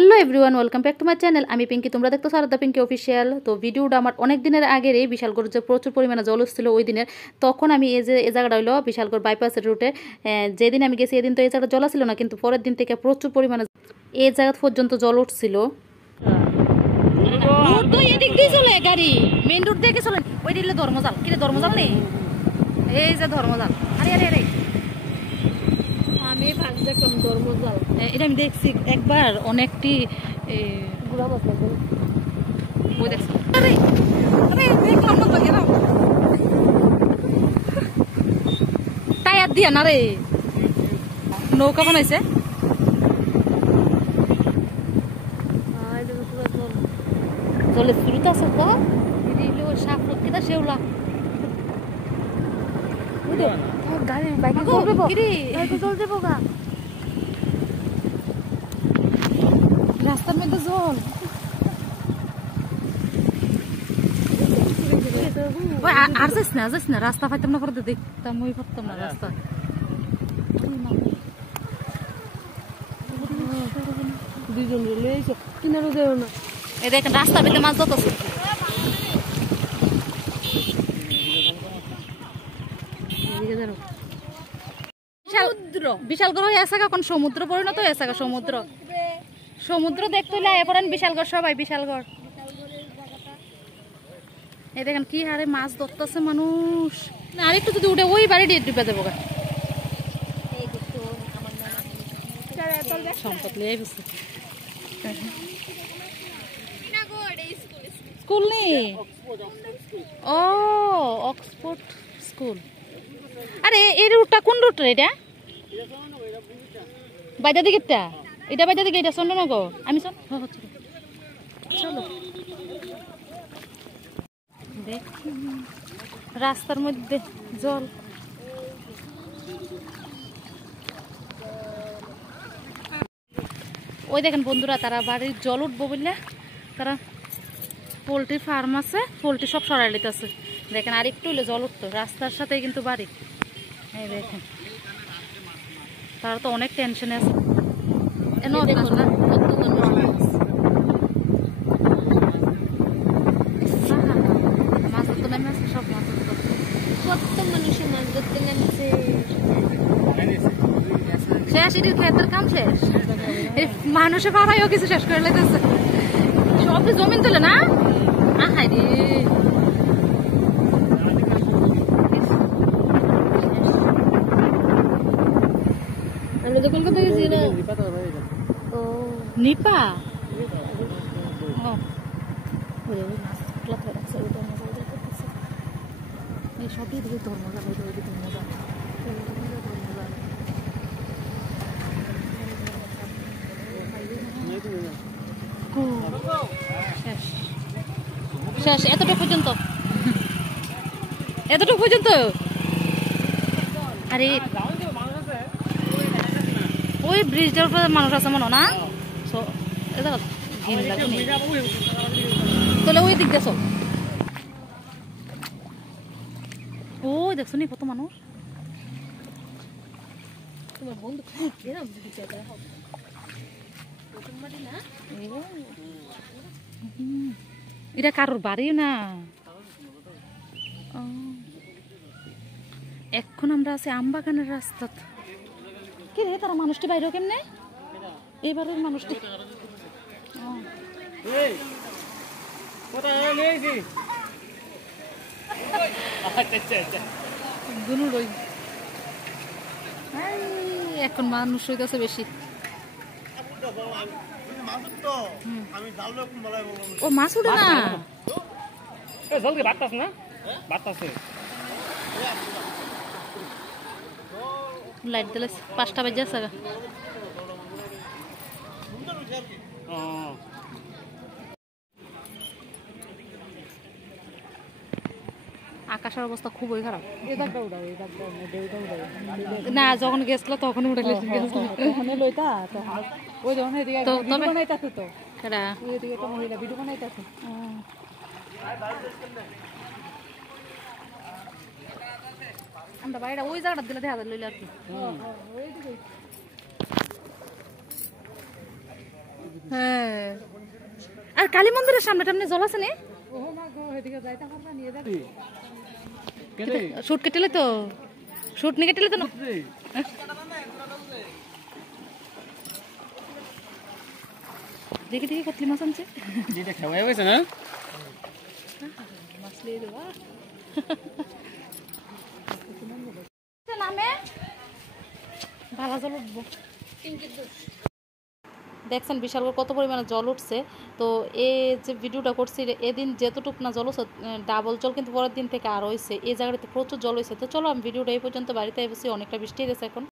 Hello everyone, welcome back to my channel. আমি পিঙ্কি, তোমরা দেখতো সারদা পিঙ্কি অফিসিয়াল। তো ভিডিওটা আমার অনেক দিনের আগের, এই বিশালগড় যে প্রচুর পরিমাণে জল ছিল ওই দিনের। তখন আমি এই জায়গাটা হইলো বিশালগড় বাইপাসের রুটে, যেদিন আমি গেছি এদিন তো এই জায়গাটা জল ছিল না, কিন্তু পরের দিন থেকে প্রচুর পরিমাণে এই জায়গা পর্যন্ত জল উঠছিল। এদিক দিয়ে চলে গাড়ি, মেইন রোড দিয়ে চলে। ওই দিলে ধর্মজাল, কিরে ধর্মজাল নেই, এই যে ধর্মজাল। আরে আরে আরে আমি ভাগ দেখলাম ধর্মজাল, এটা আমি দেখছি একবার অনেকটি গুড়া মাছ লাগবে। ওই দেখছি, আরে আরে দেখলাম না তো গেলাম টায়ার দিয়া না রে, নৌকা বানাইছে। জলের শুরুতে আছে তো সাপ কেটা শেওলা গাড়ি বাইকে জল দেবো, জল দেবো গা রাস্তার মধ্যে জল। আর যাস না রাস্তা পাইতাম না, পরে দেখতাম ওই পারতাম না রাস্তা। দুইজন কিনারও যাও না, এই দেখেন রাস্তা পেতে মাছ ধরতেছে। বিশালগড় হয়ে আসা কোন সমুদ্র পরিণত হয়ে আসা, সমুদ্র দেখতে হলে এরপরেন বিশালগড়, সবাই বিশালগড়। এই দেখেন কি হারে মাছ ধরতেছে মানুষ। না আরেকটু যদি উঠে ওই বাড়ি দিয়ে ডুবে দেবো। সম্পদ লিয়ে বসে স্কুল নেই, ও অক্সফোর্ড স্কুল। আরে এই রুটটা কোন রুট রে? এটা বাইদা দিকেরটা, এটা বাইদা দিকে, এটা চন্দ্রনগর। আমি চলো দেখ রাস্তার মধ্যে জল। ওই দেখেন বন্ধুরা, তারা বাড়ির জল উঠবো বললে তারা পোল্ট্রি ফার্ম আছে, পোল্ট্রি সব সরাই লিতেছে। দেখেন আর একটু হইলে জল উঠতো, রাস্তার সাথে কিন্তু বাড়ি। এই দেখেন তারা তো অনেক টেনশনে আছে। মাছ ধরতে নামে আছে, সব মাছ ধরতে, কত মানুষের মাছ ধরতে নামছে। শেষ, এটির ক্ষেতের কাম শেষ, মানুষে পাড়াইও কিছু শেষ করে লেগেছে। সব জমিন তুলে না আহাই রে। আমি তো কলকাতা গেছি না। ও নিপা, সবই দিকে ধর্মজাল, ধর্মজাল শেষ, এতটুকু পর্যন্ত, এতটুকু পর্যন্ত। আরে ওই ব্রিজের উপরে মানুষ আছে মনে না, তাহলে ওই দিক দেখো, ওই দেখছো নি কত মানুষ। তোমার বন্ধু এটা কারোর বাড়িও না। এখন আমরা আছি আমবাগানের রাস্তা। কি রে তারা মানুষটি বাইরে কেমনে, এবারের মানুষটি এখন মানুষ হইতেছে বেশি। ও মাছ উঠে না, জলদি বাড়তাস না, বাড়তাছে। লাইট দিলে 5টা বাজে আছে। আকাশের অবস্থা খুবই খারাপ। না যখন গেছিল তখন উঠে আমরা বাইরে ওই জায়গাটা দিলে দেখা লইলে আর কি। হ্যাঁ আর কালী মন্দিরের সামনে টামনে জল আছে না শুট কেটেলে তো শুট নিয়ে কেটেলে তো না দেখি দেখি কতলি মাছ আনছে যেটা খাওয়া গেছে না মাছ লিয়ে দেবা নামে ভালো জল উঠবো দেখছেন বিশাল কত পরিমাণে জল উঠছে তো এই যে ভিডিওটা করছি এদিন যেতটুক না জল হচ্ছে ডাবল জল কিন্তু পরের দিন থেকে আর হয়েছে এই জায়গাটাতে প্রচুর জল হয়েছে তো চলো আমি ভিডিওটা এই পর্যন্ত বাড়িতে এসেছি অনেকটা বৃষ্টি গেছে এখন